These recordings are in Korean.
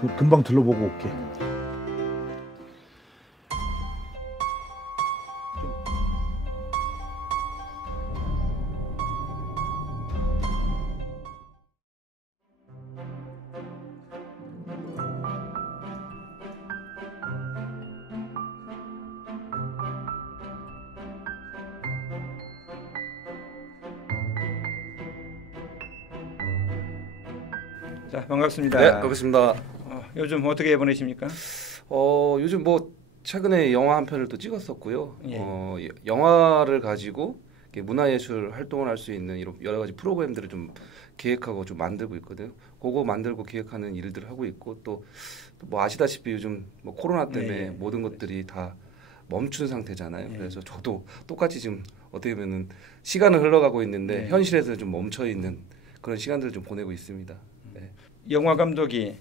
금방 둘러보고 올게. 자, 반갑습니다. 네, 반갑습니다. 요즘 어떻게 보내십니까? 요즘 뭐 최근에 영화 한 편을 또 찍었었고요. 예. 영화를 가지고 이렇게 문화예술 활동을 할 수 있는 이런 여러 가지 프로그램들을 좀 기획하고 좀 만들고 있거든요. 그거 만들고 기획하는 일들을 하고 있고 또 뭐 아시다시피 요즘 뭐 코로나 때문에 예. 모든 것들이 다 멈춘 상태잖아요. 예. 그래서 저도 똑같이 지금 어떻게 보면은 시간은 흘러가고 있는데 예. 현실에서 좀 멈춰 있는 그런 시간들을 좀 보내고 있습니다. 네. 영화 감독이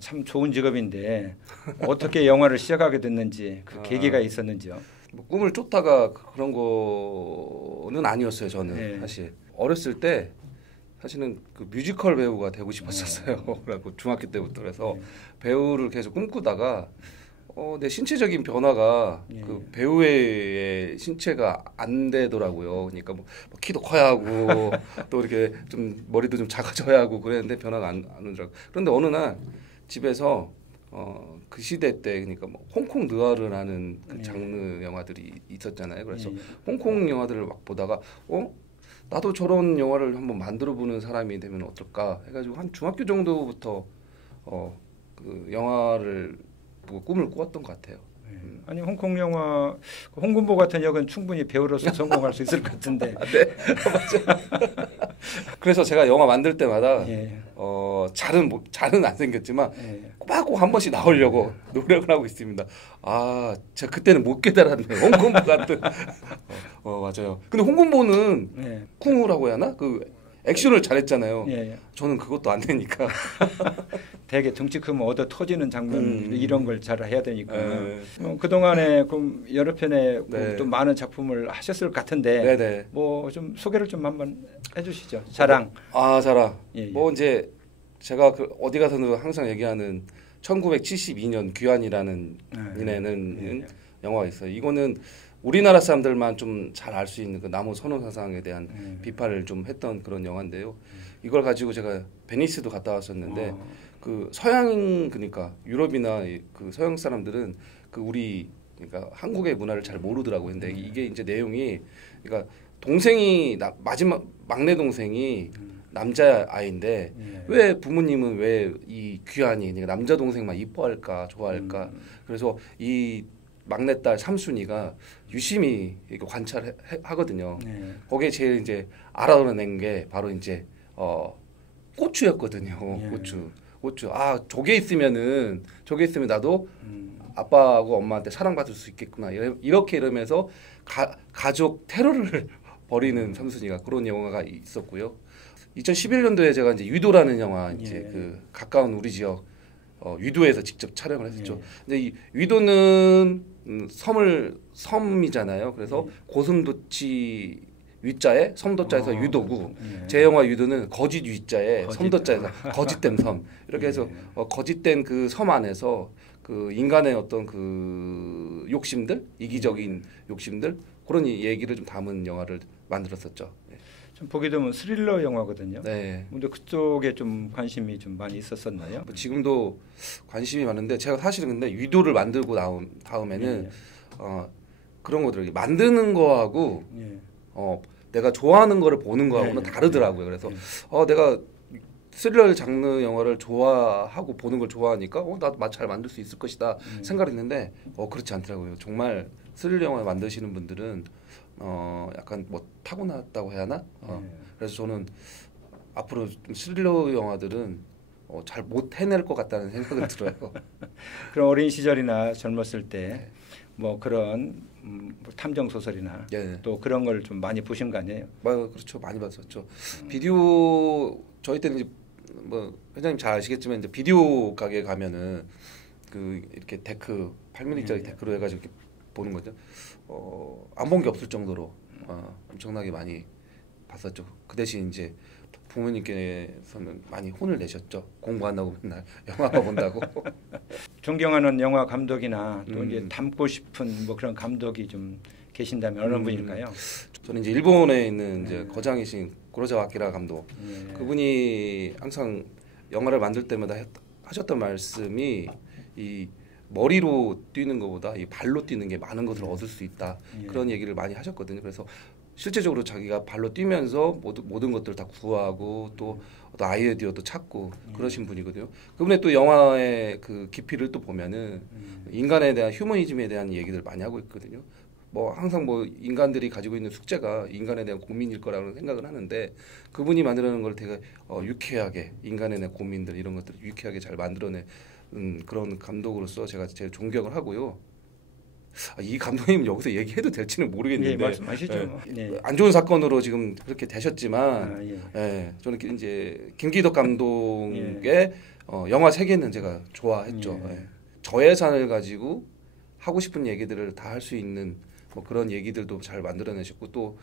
참 좋은 직업인데 어떻게 영화를 시작하게 됐는지 그 계기가 있었는지요? 뭐 꿈을 쫓다가 그런 거는 아니었어요. 저는 네. 사실 어렸을 때 사실은 그 뮤지컬 배우가 되고 싶었었어요. 그래갖고 중학교 때부터 그래서 배우를 계속 꿈꾸다가 내 신체적인 변화가 예. 그 배우의 신체가 안 되더라고요. 그러니까 뭐 키도 커야 하고 또 이렇게 좀 머리도 좀 작아져야 하고 그랬는데 변화가 안 오더라고요. 그런데 어느 날 집에서 그 시대 때 그러니까 뭐 홍콩 느와르라는 그 장르 영화들이 있었잖아요. 그래서 홍콩 영화들을 막 보다가 나도 저런 영화를 한번 만들어 보는 사람이 되면 어떨까 해가지고 한 중학교 정도부터 그 영화를 보고 꿈을 꾸었던 것 같아요. 아니 홍콩 영화 홍군보 같은 역은 충분히 배우로서 성공할 수 있을 것 같은데. 네, 맞아요. 그래서 제가 영화 만들 때마다 예. 잘은 안 생겼지만 예. 꼭 한 번씩 나오려고 노력을 하고 있습니다. 제가 그때는 못 깨달았네요. 홍군보 같은. 맞아요. 근데 홍군보는 예. 쿵우라고 해야 하나? 그 액션을 잘했잖아요. 예. 저는 그것도 안 되니까. 되게 덩치 크면 얻어 터지는 장면 이런 걸 잘 해야 되니까. 네. 그동안에 그럼 여러 편의 네. 또 많은 작품을 하셨을 것 같은데 네네. 뭐 좀 소개를 좀 한번 해주시죠. 자랑. 자랑. 예. 뭐 이제 제가 어디 가서도 항상 얘기하는 1972년 귀환이라는 이내는 영화가 있어요. 이거는 우리나라 사람들만 좀 잘 알 수 있는 그 나무 선호 사상에 대한 비판을 좀 했던 그런 영화인데요. 이걸 가지고 제가 베니스도 갔다 왔었는데 그 서양 그러니까 유럽이나 그 서양 사람들은 그 우리 그러니까 한국의 문화를 잘 모르더라고요. 근데 이게 이제 내용이 그러니까 동생이 마지막 막내 동생이 남자 아이인데 왜 부모님은 왜 이 귀환이 그러니까 남자 동생만 이뻐할까 좋아할까 그래서 이 막내딸 삼순이가 유심히 이렇게 관찰하거든요. 거기에 제일 이제 알아낸 게 바로 이제 고추였거든요. 고추. 저게 있으면 나도 아빠하고 엄마한테 사랑받을 수 있겠구나. 이렇게 이러면서 가족 테러를 벌이는 삼순이가 그런 영화가 있었고요. 2011년도에 제가 이제 유도라는 영화 이제 그 가까운 우리 지역 위도에서 직접 촬영을 했었죠. 근데 이 위도는 섬이잖아요. 그래서 고슴도치 위자에 섬도자에서 유도고 제 영화 유도는 거짓 위자에 섬도자에서 거짓된 섬 이렇게 해서 거짓된 그 섬 안에서 그 인간의 어떤 그 욕심들 이기적인 욕심들 그런 얘기를 좀 담은 영화를 만들었었죠. 좀 보게 되면 스릴러 영화거든요. 네. 근데 그쪽에 좀 관심이 좀 많이 있었었나요? 뭐 지금도 관심이 많은데 제가 사실은 근데 위도를 만들고 나온 다음에는 그런 거더라고요. 만드는 거하고 내가 좋아하는 거를 보는 거하고는 다르더라고요. 그래서 내가 스릴러 장르 영화를 좋아하고 보는 걸 좋아하니까 나도 잘 만들 수 있을 것이다 생각을 했는데 그렇지 않더라고요. 정말 스릴러 영화 만드시는 분들은 약간 뭐 타고났다고 해야 하나? 그래서 저는 앞으로 스릴러 영화들은 잘 못 해낼 것 같다는 생각은 들어요. 그럼 어린 시절이나 젊었을 때 뭐 그런 탐정 소설이나 또 그런 걸 좀 많이 보신 거 아니에요? 그렇죠. 많이 봤었죠. 비디오 저희 때는 이제 뭐 회장님 잘 아시겠지만 이제 비디오 가게 가면은 그 이렇게 데크 8mm짜리 데크로 해가지고 이렇게 보는 거죠. 안 본 게 없을 정도로 엄청나게 많이 봤었죠. 그 대신 이제 부모님께서는 많이 혼을 내셨죠. 공부 안 하고 맨날 영화만 본다고. 존경하는 영화 감독이나 또 이제 닮고 싶은 뭐 그런 감독이 좀 계신다면 어느 분일까요? 저는 이제 일본에 있는 이제 거장이신 고로자와 아키라 감독. 그분이 항상 영화를 만들 때마다 하셨던 말씀이 이 머리로 뛰는 것보다 이 발로 뛰는 게 많은 것을 얻을 수 있다. 그런 얘기를 많이 하셨거든요. 그래서 실제적으로 자기가 발로 뛰면서 모든 것들을 다 구하고 또 어떤 아이디어도 찾고 그러신 분이거든요. 그분의 또 영화의 그 깊이를 또 보면은 인간에 대한 휴머니즘에 대한 얘기들 많이 하고 있거든요. 뭐 항상 뭐 인간들이 가지고 있는 숙제가 인간에 대한 고민일 거라고 생각을 하는데 그분이 만들어낸 걸 되게 유쾌하게 인간에 대한 고민들 이런 것들을 유쾌하게 잘 만들어낸 그런 감독으로서 제가 제일 존경을 하고요. 이 감독님 여기서 얘기해도 될지는 모르겠는데 예, 말씀하시죠. 예. 안 좋은 사건으로 지금 그렇게 되셨지만 저는 이제 김기덕 감독의 영화 세계는 제가 좋아했죠. 저예산을 가지고 하고 싶은 얘기들을 다 할 수 있는 뭐 그런 얘기들도 잘 만들어내셨고 또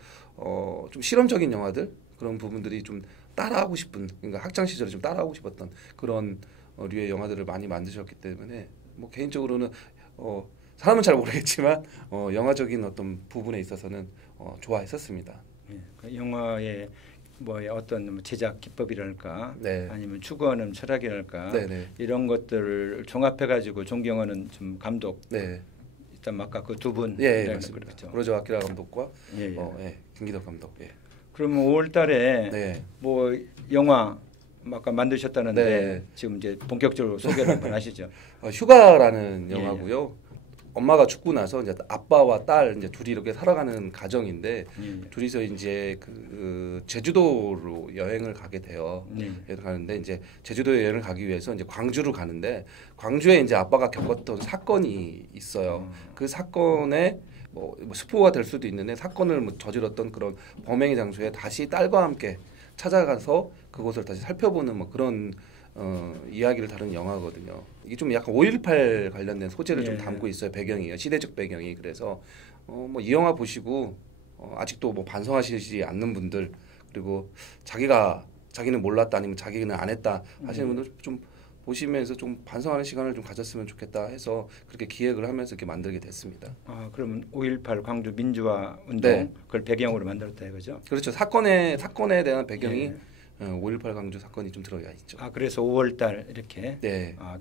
좀 실험적인 영화들 그런 부분들이 좀 따라하고 싶은 그러니까 학창 시절에 좀 따라하고 싶었던 그런 류의 영화들을 많이 만드셨기 때문에 뭐 개인적으로는 사람은 잘 모르겠지만 영화적인 어떤 부분에 있어서는 좋아했었습니다. 그 영화의 뭐 어떤 제작 기법이랄까 네. 아니면 추구하는 철학이랄까 네네. 이런 것들을 종합해 가지고 존경하는 좀 감독. 네. 일단 아까 그 두 분. 맞습니다. 고로자 아키라 감독과 김기덕 감독. 그러면 5월달에 뭐 영화 아까 만드셨다는데 지금 이제 본격적으로 소개를 한번 하시죠. 휴가라는 영화고요. 엄마가 죽고 나서 이제 아빠와 딸 이제 둘이 이렇게 살아가는 가정인데 둘이서 이제 그 제주도로 여행을 가게 돼요. 여행 가는데 이제 제주도 여행을 가기 위해서 이제 광주로 가는데 광주에 이제 아빠가 겪었던 사건이 있어요. 그 사건에 뭐 스포가 될 수도 있는데 사건을 뭐 저질렀던 그런 범행의 장소에 다시 딸과 함께 찾아가서 그곳을 다시 살펴보는 뭐 그런 이야기를 다룬 영화거든요. 이게 좀 약간 5.18 관련된 소재를 좀 담고 있어요. 배경이요. 시대적 배경이. 그래서 뭐 이 영화 보시고 아직도 뭐 반성하시지 않는 분들 그리고 자기는 몰랐다 아니면 자기는 안 했다 하시는 분들 좀 보시면서 좀 반성하는 시간을 좀 가졌으면 좋겠다 해서 그렇게 기획을 하면서 이렇게 만들게 됐습니다. 그러면 5.18 광주 민주화 운동 그걸 배경으로 만들었다 이거죠? 그렇죠. 사건에 대한 배경이 5.18 광주 사건이 좀 들어가 있죠. 그래서 5월달 이렇게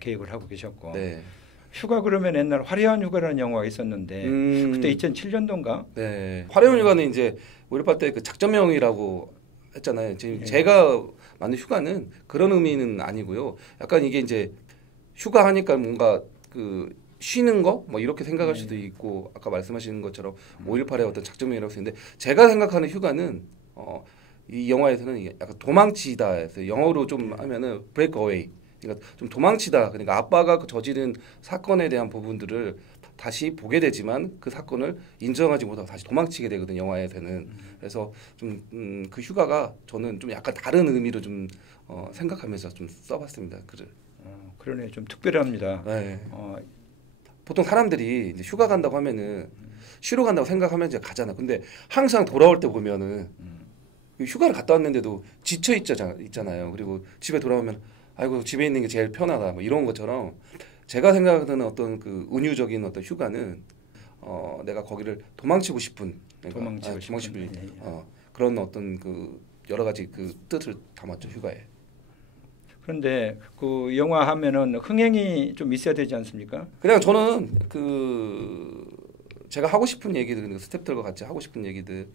계획을 하고 계셨고. 네. 휴가 그러면 옛날 화려한 휴가라는 영화가 있었는데 그때 2007년도인가? 네. 화려한 휴가는 이제 5.18 때 그 작전명이라고 했잖아요. 지금 제가 만든 휴가는 그런 의미는 아니고요. 약간 이게 이제 휴가 하니까 뭔가 그 쉬는 거 뭐 이렇게 생각할 수도 있고 아까 말씀하시는 것처럼 5.18의 어떤 작전명이라고 쓰는데 제가 생각하는 휴가는 이 영화에서는 약간 도망치다 해서 영어로 좀 하면은 break away. 그러니까 좀 도망치다. 그러니까 아빠가 저지른 사건에 대한 부분들을 다시 보게 되지만 그 사건을 인정하지 못하고 다시 도망치게 되거든 영화에서는. 그래서 좀 그 휴가가 저는 좀 약간 다른 의미로 좀 생각하면서 좀 써봤습니다. 글을. 그러네 좀 특별합니다. 네. 보통 사람들이 이제 휴가 간다고 하면은 쉬러 간다고 생각하면서 가잖아. 근데 항상 돌아올 때 보면은 휴가를 갔다 왔는데도 지쳐 있잖아요. 그리고 집에 돌아오면 아이고 집에 있는 게 제일 편하다 뭐 이런 것처럼 제가 생각하는 어떤 그 은유적인 어떤 휴가는 내가 거기를 도망치고 싶은 그런 어떤 그 여러 가지 그 뜻을 담았죠 휴가에. 그런데 그 영화 하면은 흥행이 좀 있어야 되지 않습니까? 그냥 저는 그 제가 하고 싶은 얘기들 스태프들과 같이 하고 싶은 얘기들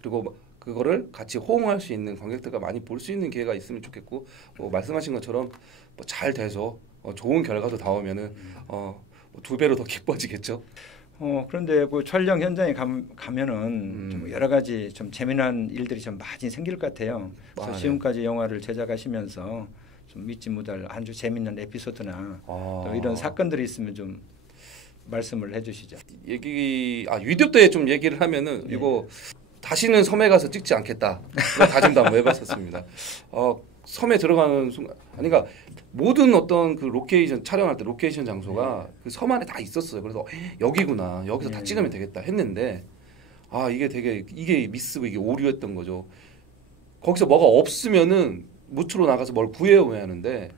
그리고 그거를 같이 호응할 수 있는 관객들과 많이 볼 수 있는 기회가 있으면 좋겠고 뭐 말씀하신 것처럼 뭐 잘 돼서 좋은 결과도 나오면은 뭐 2배로 더 기뻐지겠죠. 그런데 그 촬영 현장에 가면은 좀 여러 가지 좀 재미난 일들이 좀 많이 생길 것 같아요. 그래서 지금까지 영화를 제작하시면서 좀 잊지 못할 아주 재미난 에피소드나 또 이런 사건들이 있으면 좀 말씀을 해주시죠. 위디오 때 좀 얘기를 하면은 이거 다시는 섬에 가서 찍지 않겠다. 그런 다짐도 한번 해봤었습니다. 섬에 들어가는 순간, 그러니까 모든 어떤 그 로케이션 촬영할 때 로케이션 장소가 그 섬 안에 다 있었어요. 그래서 여기구나, 여기서 다 찍으면 되겠다 했는데 이게 미스고 이게 오류였던 거죠. 거기서 뭐가 없으면은 무트로 나가서 뭘 구해오야 하는데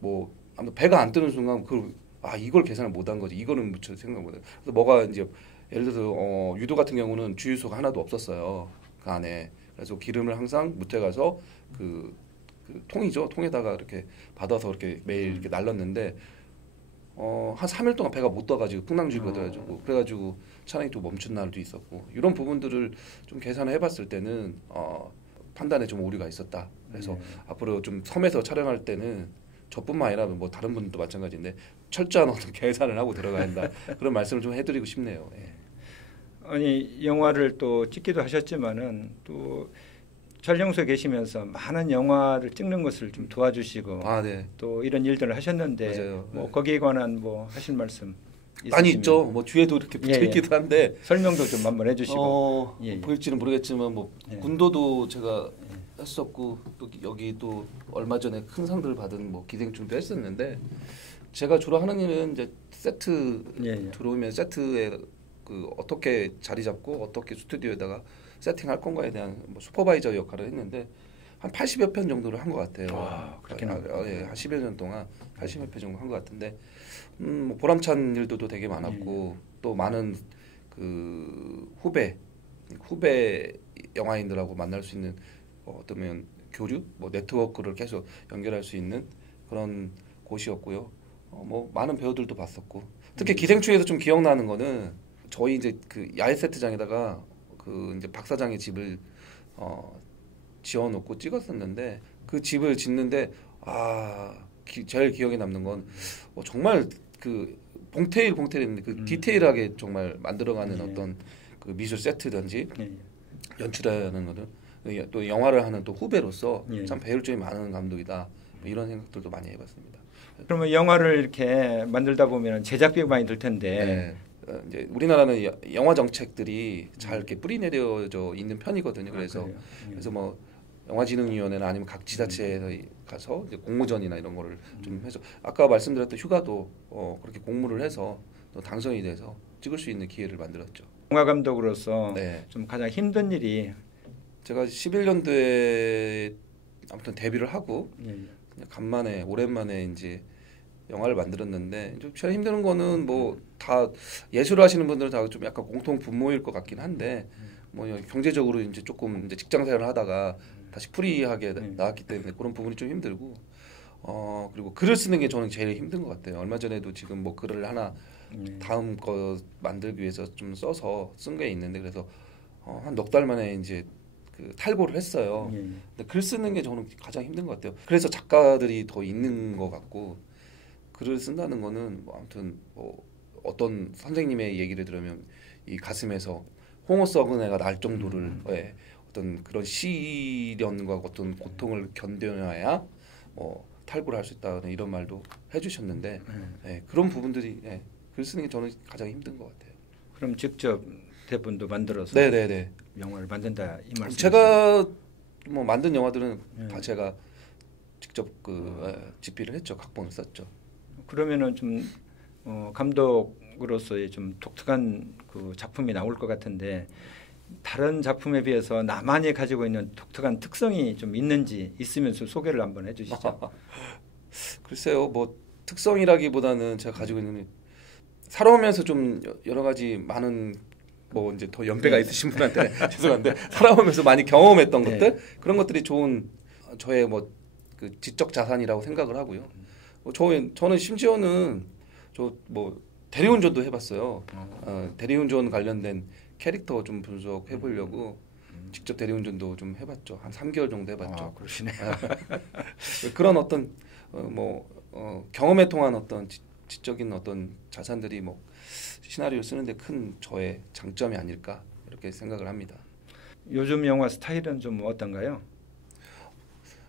뭐 아무튼 배가 안 뜨는 순간 이걸 계산을 못한 거지. 이거는 무트 생각 못해. 그래서 뭐가 이제 예를 들어서 유도 같은 경우는 주유소가 하나도 없었어요. 그 안에. 그래서 기름을 항상 무트에 가서 그 통이죠. 통에다가 이렇게 받아서 이렇게 매일 이렇게 날랐는데 한 3일 동안 배가 못 떠가지고 풍랑주의가 돼가지고 그래가지고 차량이 또 멈춘 날도 있었고 이런 부분들을 좀 계산을 해봤을 때는 판단에 좀 오류가 있었다. 그래서 앞으로 좀 섬에서 촬영할 때는 저뿐만 아니라 뭐 다른 분들도 마찬가지인데 철저한 어떤 계산을 하고 들어가야 한다. 그런 말씀을 좀 해드리고 싶네요. 예. 아니 영화를 또 찍기도 하셨지만은 또 촬영소에 계시면서 많은 영화를 찍는 것을 좀 도와주시고 네. 또 이런 일들을 하셨는데 맞아요. 뭐 거기에 관한 뭐 하실 말씀 많이 있죠. 뭐 뒤에도 이렇게 붙어 있기도 한데 설명도 좀 한번 해주시고 보일지는 모르겠지만 뭐 군도도 제가 했었고 또 여기 또 얼마 전에 큰 상들을 받은 뭐 기생충도 했었는데 제가 주로 하는 일은 이제 세트 들어오면 세트에 그 어떻게 자리 잡고 어떻게 스튜디오에다가 세팅할 건가에 대한 뭐 슈퍼바이저 역할을 했는데 한 80여 편 정도를 한 것 같아요. 그렇게 한 10여 년 동안 80여 편 정도 한 것 같은데 뭐 보람찬 일들도 되게 많았고 또 많은 그 후배 영화인들하고 만날 수 있는 어쩌면 교류, 뭐 네트워크를 계속 연결할 수 있는 그런 곳이었고요. 뭐 많은 배우들도 봤었고 특히 기생충에서 좀 기억나는 거는 저희 이제 그 야외 세트장에다가 그 이제 박 사장의 집을 지어놓고 찍었었는데 그 집을 짓는데 제일 기억에 남는 건 정말 그 봉태일인데 그 디테일하게 정말 만들어가는 어떤 그 미술 세트든지 연출하는 거는 또 영화를 하는 또 후배로서 참 배울 점이 많은 감독이다. 뭐 이런 생각들도 많이 해봤습니다. 그러면 영화를 이렇게 만들다 보면 제작비가 많이 들 텐데. 이제 우리나라는 영화 정책들이 잘 이렇게 뿌리 내려져 있는 편이거든요. 그래서 뭐 영화진흥위원회나 아니면 각 지자체에서 가서 이제 공모전이나 이런 거를 좀 해서 아까 말씀드렸던 휴가도 그렇게 공모를 해서 또 당선이 돼서 찍을 수 있는 기회를 만들었죠. 영화 감독으로서 좀 가장 힘든 일이 제가 11년도에 아무튼 데뷔를 하고 그냥 오랜만에 이제 영화를 만들었는데 좀 제일 힘든 거는 뭐 다 예술을 하시는 분들은 다 좀 약간 공통 분모일 것 같긴 한데 뭐 경제적으로 이제 조금 이제 직장 생활을 하다가 다시 프리하게 나왔기 때문에 그런 부분이 좀 힘들고 그리고 글을 쓰는 게 저는 제일 힘든 것 같아요. 얼마 전에도 지금 뭐 글을 하나 다음 거 만들기 위해서 좀 써서 쓴 게 있는데 그래서 한 넉 달 만에 이제 그 탈고를 했어요. 근데 글 쓰는 게 저는 가장 힘든 것 같아요. 그래서 작가들이 더 있는 것 같고 글을 쓴다는 거는 뭐 아무튼 뭐 어떤 선생님의 얘기를 들으면 이 가슴에서 홍어 썩은 애가 날 정도를 어떤 그런 시련과 어떤 고통을 견뎌야 뭐 탈구를 할 수 있다는 이런 말도 해주셨는데 그런 부분들이 글 쓰는 게 저는 가장 힘든 것 같아요. 그럼 직접 대본도 만들어서 영화를 만든다 이 말씀? 제가 뭐 만든 영화들은 다 제가 직접 집필을 했죠. 각본을 썼죠. 그러면은 좀 감독으로서의 좀 독특한 그 작품이 나올 것 같은데 다른 작품에 비해서 나만이 가지고 있는 독특한 특성이 좀 있는지 있으면 좀 소개를 한번 해주시죠. 글쎄요, 뭐 특성이라기보다는 제가 가지고 있는 살아오면서 좀 여러 가지 많은 뭐 이제 더 연배가 있으신 분한테 죄송한데 살아오면서 많이 경험했던 것들 그런 것들이 좋은 저의 뭐 그 지적 자산이라고 생각을 하고요. 저는 심지어는 저 뭐 대리운전도 해봤어요. 대리운전 관련된 캐릭터 좀 분석해 보려고 직접 대리운전도 좀 해봤죠. 한 3개월 정도 해봤죠. 그러시네. 그런 어떤 경험에 통한 어떤 지적인 어떤 자산들이 뭐 시나리오 쓰는데 큰 저의 장점이 아닐까 이렇게 생각을 합니다. 요즘 영화 스타일은 좀 어떤가요?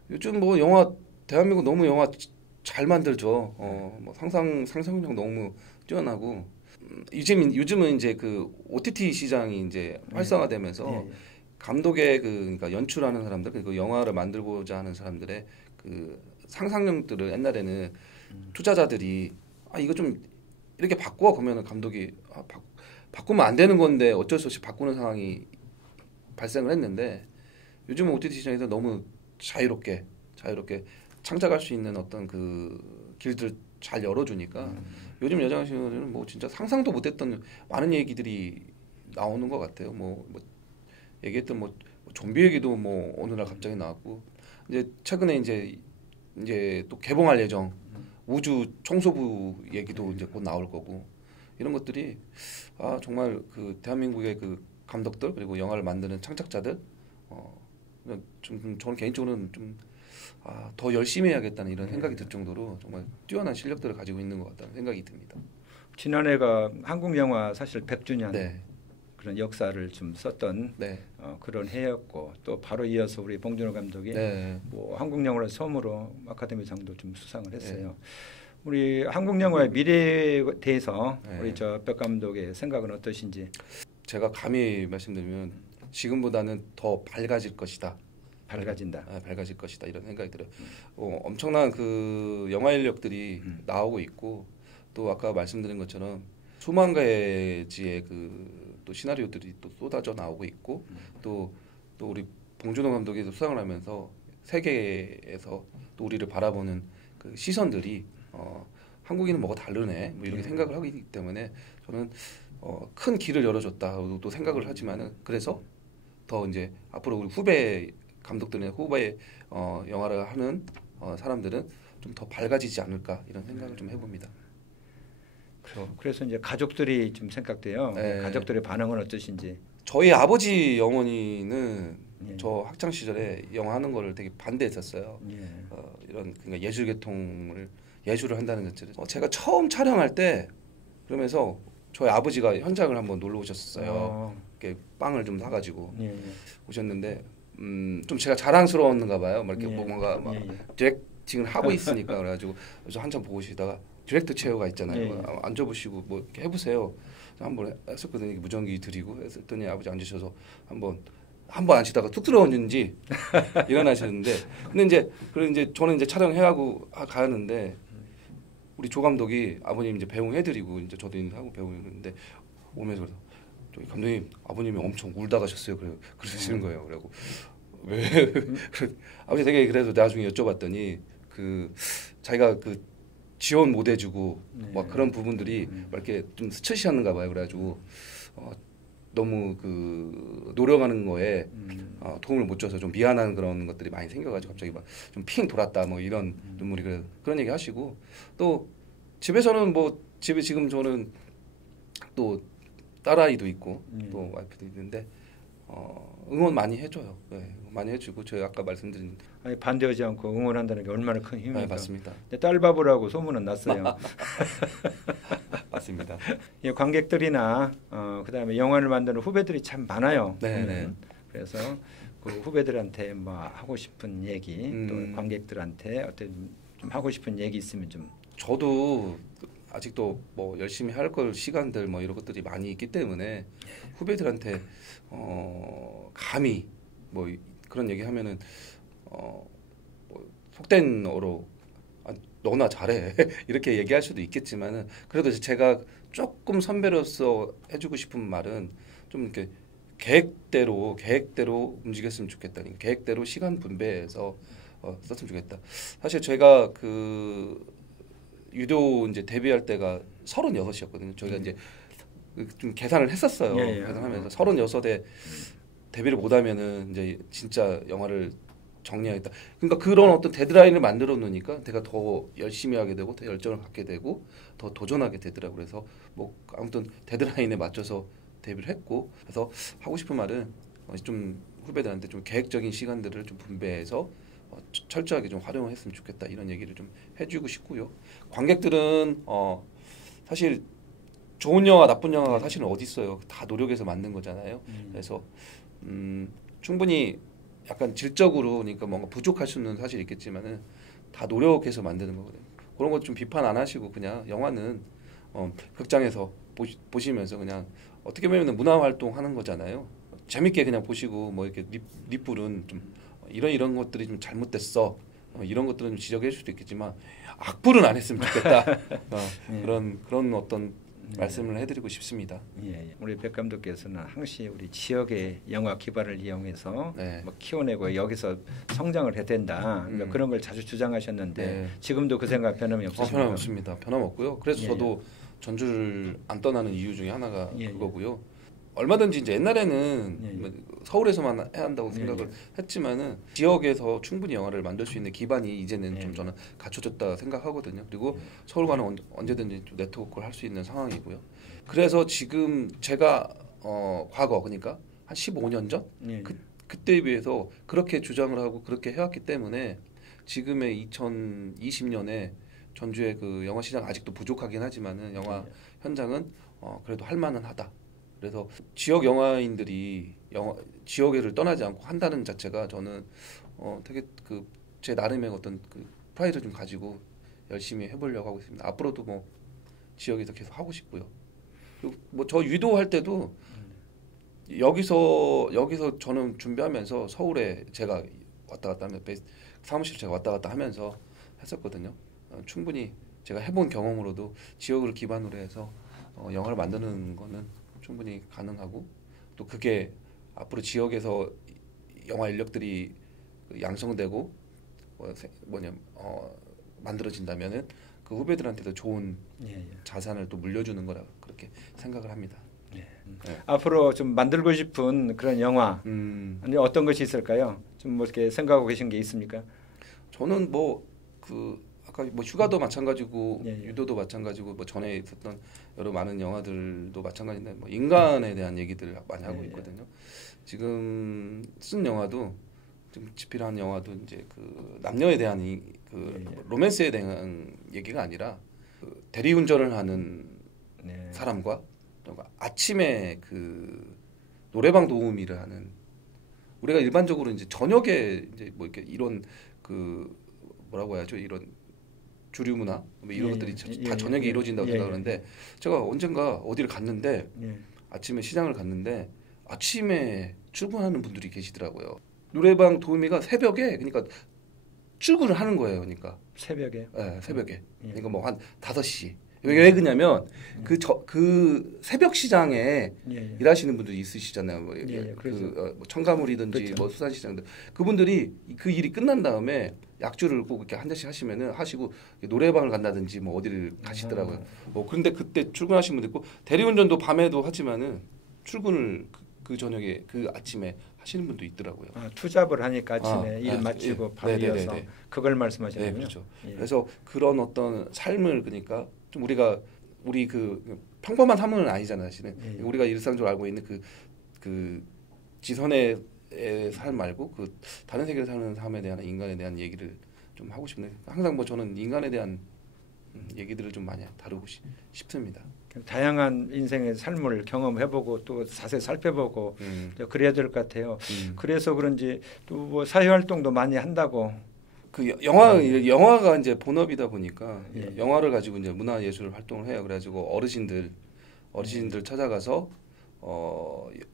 요즘 뭐 영화 대한민국 너무 영화 잘 만들죠. 뭐 상상력 너무 뛰어나고 요즘은 이제 그 OTT 시장이 이제 활성화되면서 감독의 그러니까 연출하는 사람들 그 영화를 만들고자 하는 사람들의 그 상상력들을 옛날에는 투자자들이 이거 좀 이렇게 바꿔 그러면은 감독이 바꾸면 안 되는 건데 어쩔 수 없이 바꾸는 상황이 발생을 했는데 요즘 OTT 시장에서 너무 자유롭게 창작할 수 있는 어떤 그 길들 잘 열어주니까 요즘 여장신호는 뭐 진짜 상상도 못했던 많은 얘기들이 나오는 것 같아요. 뭐 얘기했던 뭐 좀비 얘기도 뭐 어느 날 갑자기 나왔고 이제 최근에 이제 또 개봉할 예정 우주 청소부 얘기도 이제 곧 나올 거고 이런 것들이 정말 그 대한민국의 그 감독들 그리고 영화를 만드는 창작자들 좀 저는 개인적으로는 좀 더 열심히 해야겠다는 이런 생각이 들 정도로 정말 뛰어난 실력들을 가지고 있는 것 같다는 생각이 듭니다. 지난해가 한국 영화 사실 100주년 네. 그런 역사를 좀 썼던 네. 그런 해였고 또 바로 이어서 우리 봉준호 감독이 네. 뭐 한국 영화를 처음으로 아카데미상도 좀 수상을 했어요. 네. 우리 한국 영화의 미래에 대해서 네. 우리 저 백 감독의 생각은 어떠신지? 제가 감히 말씀드리면 지금보다는 더 밝아질 것이다. 밝아진다. 밝아질 것이다 이런 생각이 들어요. 엄청난 그 영화 인력들이 나오고 있고 또 아까 말씀드린 것처럼 수만 가지의 그 또 시나리오들이 또 쏟아져 나오고 있고 또 우리 봉준호 감독이 수상을 하면서 세계에서 또 우리를 바라보는 그 시선들이 한국인은 뭐가 다르네 뭐 이렇게 생각을 하기 때문에 저는 큰 길을 열어줬다고 생각을 하지만은 그래서 더 이제 앞으로 우리 후배 감독들이나 후배 영화를 하는 사람들은 좀 더 밝아지지 않을까 이런 생각을 좀 해봅니다. 그래서 이제 가족들이 좀 생각돼요. 네. 가족들의 반응은 어떠신지? 저희 아버지 어머니는 예. 저 학창 시절에 영화 하는 거를 되게 반대했었어요. 예. 이런 그러니까 예술 계통을 예술을 한다는 것들을 제가 처음 촬영할 때 그러면서 저희 아버지가 현장을 한번 놀러 오셨어요. 이렇게 빵을 좀 사가지고 예. 오셨는데 좀 제가 자랑스러웠는가 봐요. 막 이렇게 예. 뭔가 막 예. 디렉팅을 하고 있으니까 그래가지고 그래서 한참 보고 계시다가 디렉터 체어가 있잖아요. 예. 앉아보시고 뭐 이렇게 해보세요. 한번 했었거든요. 무전기 드리고 했더니 아버지 앉으셔서 한번 앉히다가 툭 들어오는지 일어나셨는데 근데 이제 저는 이제 촬영해하고 가는데 우리 조 감독이 아버님 이제 배웅해드리고 이제 저도 인사하고 배웅했는데 오면서 그래서 저기 감독님 아버님이 엄청 울다 가셨어요. 그러시는 거예요. 그래고 왜 아버지 되게 그래서 나중에 여쭤봤더니 그 자기가 그 지원 못 해주고 막 그런 부분들이 막 이렇게 좀 스쳐시하는가 봐요. 그래가지고 너무 그 노력하는 거에 도움을 못 줘서 좀 미안한 그런 것들이 많이 생겨가지고 갑자기 막 좀 핑 돌았다 뭐 이런 눈물이 그런 얘기 하시고 또 집에서는 뭐 집에 지금 저는 또 딸아이도 있고 또 와이프도 있는데 응원 많이 해줘요. 네, 많이 해주고 저희 아까 말씀드린 아니, 반대하지 않고 응원한다는 게 얼마나 큰 힘입니까? 네, 맞습니다. 딸 바보라고 소문은 났어요. 맞습니다. 이 관객들이나 그다음에 영화를 만드는 후배들이 참 많아요. 네. 그래서 그 후배들한테 뭐 하고 싶은 얘기 또 관객들한테 어떤 좀 하고 싶은 얘기 있으면 좀. 저도 아직도 뭐 열심히 할 걸 시간들 뭐 이런 것들이 많이 있기 때문에 후배들한테 감히 뭐 그런 얘기 하면은 뭐 속된 어로 너나 잘해 이렇게 얘기할 수도 있겠지만은 그래도 제가 조금 선배로서 해주고 싶은 말은 좀 이렇게 계획대로 움직였으면 좋겠다. 계획대로 시간 분배해서 썼으면 좋겠다. 사실 제가 그 유도 이제 데뷔할 때가 36이었거든요. 저희가 이제 좀 계산을 했었어요. 예, 예. 계산하면서 36에 데뷔를 못하면은 이제 진짜 영화를 정리하겠다. 그러니까 그런 어떤 데드라인을 만들어 놓으니까 내가 더 열심히 하게 되고 더 열정을 갖게 되고 더 도전하게 되더라고요. 그래서 뭐 아무튼 데드라인에 맞춰서 데뷔를 했고 그래서 하고 싶은 말은 좀 후배들한테 좀 계획적인 시간들을 좀 분배해서 철저하게 좀 활용했으면 좋겠다 이런 얘기를 좀 해주고 싶고요. 관객들은 사실 좋은 영화 나쁜 영화가 사실은 어디 있어요. 다 노력해서 만든 거잖아요. 그래서 충분히 약간 질적으로 그러니까 뭔가 부족할 수는 사실 있겠지만은 다 노력해서 만드는 거거든요. 그런 것 좀 비판 안 하시고 그냥 영화는 극장에서 보시면서 그냥 어떻게 보면 문화 활동하는 거잖아요. 재밌게 그냥 보시고 뭐 이렇게 립불은 좀 이런 것들이 좀 잘못됐어. 이런 것들은 좀 지적해 줄 수도 있겠지만 악플은 안 했으면 좋겠다. 그런 어떤 말씀을 해드리고 싶습니다. 예. 우리 백 감독께서는 항시 우리 지역의 영화 기반을 이용해서 네. 뭐 키워내고 여기서 성장을 해야 된다. 그런 걸 자주 주장하셨는데 네. 지금도 그 생각 변함이 없으십니까? 변함없습니다. 변함없고요. 그래서 예. 저도 전주를 안 떠나는 이유 중에 하나가 예. 그거고요. 얼마든지 이제 옛날에는 예. 서울에서만 해야 한다고 예. 생각을 했지만은 지역에서 충분히 영화를 만들 수 있는 기반이 이제는 예. 좀 저는 갖춰졌다 생각하거든요. 그리고 서울과는 언제든지 좀 네트워크를 할 수 있는 상황이고요. 그래서 지금 제가 과거 그러니까 한 15년 전 예. 그때에 비해서 그렇게 주장을 하고 그렇게 해왔기 때문에 지금의 2020년에 전주의 그 영화 시장 아직도 부족하긴 하지만은 영화 현장은 그래도 할 만은 하다. 그래서 지역 영화인들이 지역을 떠나지 않고 한다는 자체가 저는 되게 그 제 나름의 어떤 그 프라이드 좀 가지고 열심히 해보려고 하고 있습니다. 앞으로도 뭐 지역에서 계속 하고 싶고요. 그리고 뭐 저 유도할 때도 여기서 저는 준비하면서 서울에 제가 왔다 갔다 하면 사무실 제가 왔다 갔다 하면서 했었거든요. 충분히 제가 해본 경험으로도 지역을 기반으로 해서 영화를 만드는 거는 충분히 가능하고 또 그게 앞으로 지역에서 영화 인력들이 양성되고 만들어진다면은 그 후배들한테도 좋은 자산을 또 물려주는 거라 그렇게 생각을 합니다. 네. 앞으로 좀 만들고 싶은 그런 영화 아니 어떤 것이 있을까요? 좀 뭐 이렇게 생각하고 계신 게 있습니까? 저는 아까 휴가도 마찬가지고 예. 유도도 마찬가지고 전에 있었던 여러 많은 영화들도 마찬가지인데 인간에 대한 얘기들을 많이 하고 있거든요. 지금 쓴 영화도 좀 집필한 영화도 이제 그 남녀에 대한 로맨스에 대한 얘기가 아니라 그 대리운전을 하는 사람과 아침에 그 노래방 도우미를 하는 우리가 일반적으로 이제 저녁에 이제 뭐 이렇게 이런 그 뭐라고 해야죠 이런 주류 문화 이런 것들이 다 저녁에 이루어진다고 생각하는데 제가 언젠가 어디를 갔는데 아침에 시장을 갔는데 아침에 출근하는 분들이 계시더라고요. 노래방 도우미가 새벽에 그러니까 출근을 하는 거예요. 그러니까 새벽에. 네, 새벽에. 그러니까 뭐 한 5시. 왜 그러냐면 그 새벽 시장에 일하시는 분들이 있으시잖아요. 뭐 뭐 청가물이든지 그렇죠. 뭐 수산시장들 그분들이 그 일이 끝난 다음에 약주를 꼭 이렇게 한 잔씩 하시고 노래방을 간다든지 뭐 어디를 가시더라고요. 뭐 그런데 그때 출근하신 분도 있고 대리운전도 밤에도 하지만은 출근을 그 저녁에 그 아침에 하시는 분도 있더라고요. 투잡을 하니까 아침에 일 마치고 밤에 이어서 그걸 말씀하시는 거죠. 그렇죠. 그래서 그런 어떤 삶을 그러니까 좀 우리 그 평범한 삶은 아니잖아요, 사실은. 우리가 일상적으로 알고 있는 그 지선의 삶 말고 그 다른 세계를 사는 삶에 대한 인간에 대한 얘기를 좀 하고 싶네요. 항상 뭐 저는 인간에 대한 얘기들을 좀 많이 다루고 싶습니다. 다양한 인생의 삶을 경험해보고 또 자세히 살펴보고 그래야 될 것 같아요. 그래서 그런지 또 뭐 사회 활동도 많이 한다고. 그 영화가 이제 본업이다 보니까 영화를 가지고 이제 문화예술 활동을 해요. 그래가지고 어르신들 찾아가서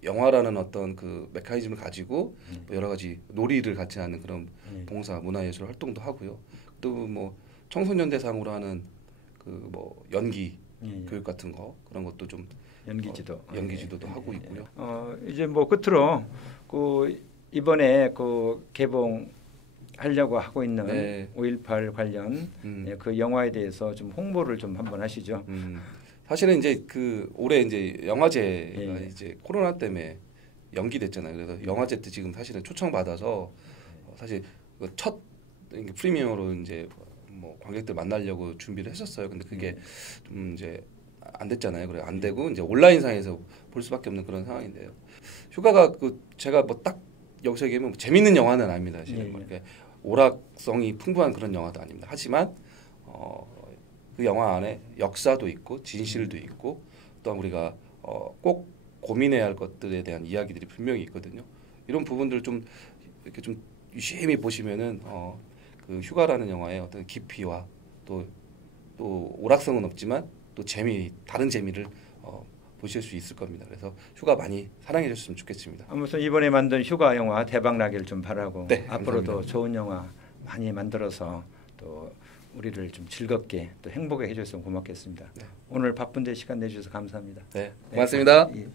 영화라는 어떤 그 메커니즘을 가지고 뭐 여러 가지 놀이를 같이 하는 그런 봉사 문화예술 활동도 하고요. 또 뭐 청소년 대상으로 하는 그 뭐 연기 교육 같은 거 그런 것도 좀 연기지도도 하고 있고요. 이제 뭐 끝으로 그 이번에 그 개봉하려고 하고 있는 5.18 관련 그 영화에 대해서 좀 홍보를 좀 한번 하시죠. 사실은 이제 그 올해 이제 영화제가 이제 코로나 때문에 연기됐잖아요. 그래서 영화제 때 지금 사실은 초청 받아서 사실 그 첫 프리미어로 이제 뭐 관객들 만나려고 준비를 했었어요. 근데 그게 좀 이제 안 됐잖아요. 그래 안 되고 이제 온라인상에서 볼 수밖에 없는 그런 상황인데요. 휴가가 제가 뭐 딱 여기서 얘기하면 재밌는 영화는 아닙니다. 사실은 이렇게 오락성이 풍부한 그런 영화도 아닙니다. 하지만 그 영화 안에 역사도 있고 진실도 있고 또한 우리가 꼭 고민해야 할 것들에 대한 이야기들이 분명히 있거든요. 이런 부분들을 좀 이렇게 좀 유심히 보시면은 그 휴가라는 영화의 어떤 깊이와 또 오락성은 없지만 또 다른 재미를 보실 수 있을 겁니다. 그래서 휴가 많이 사랑해 주셨으면 좋겠습니다. 아무튼 이번에 만든 휴가 영화 대박 나길 좀 바라고 네, 앞으로도 감사합니다. 좋은 영화 많이 만들어서 또 우리를 좀 즐겁게 또 행복하게 해줘서 고맙겠습니다. 네. 오늘 바쁜데 시간 내주셔서 감사합니다. 네, 고맙습니다. 예.